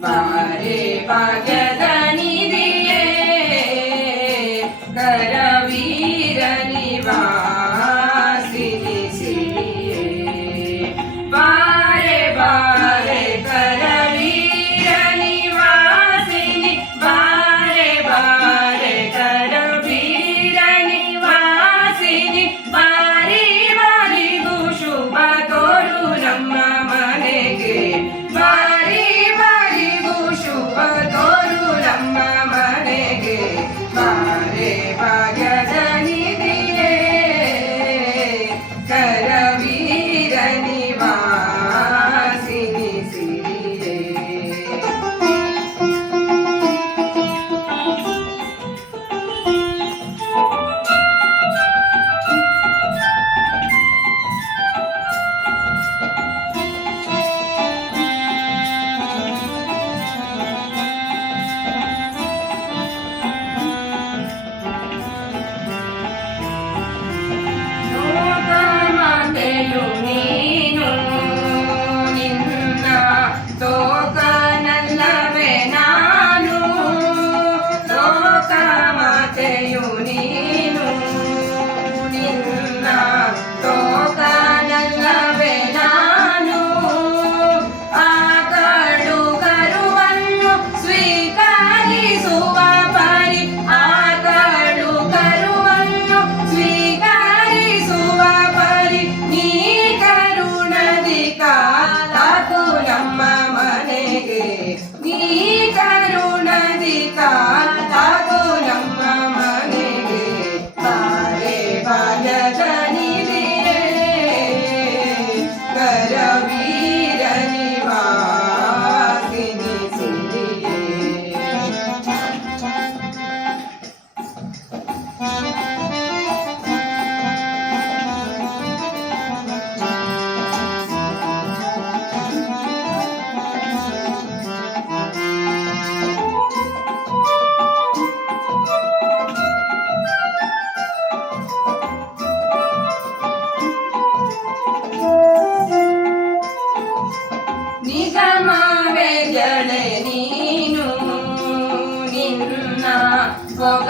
Vare Vagel. Well,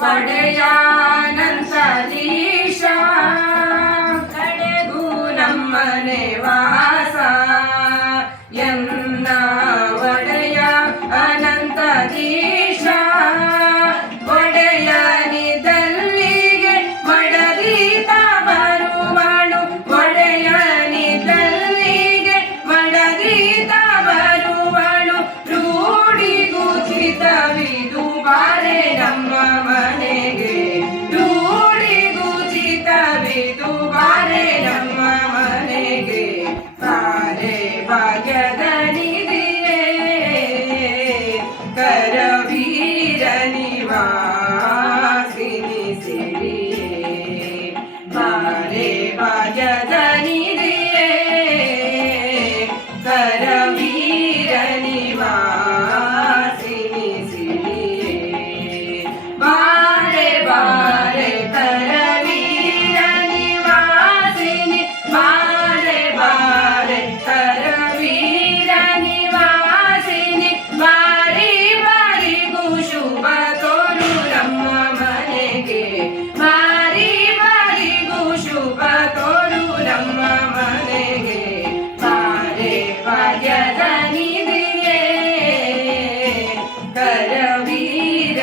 Pardon, Pardon. वा परवीरनिवा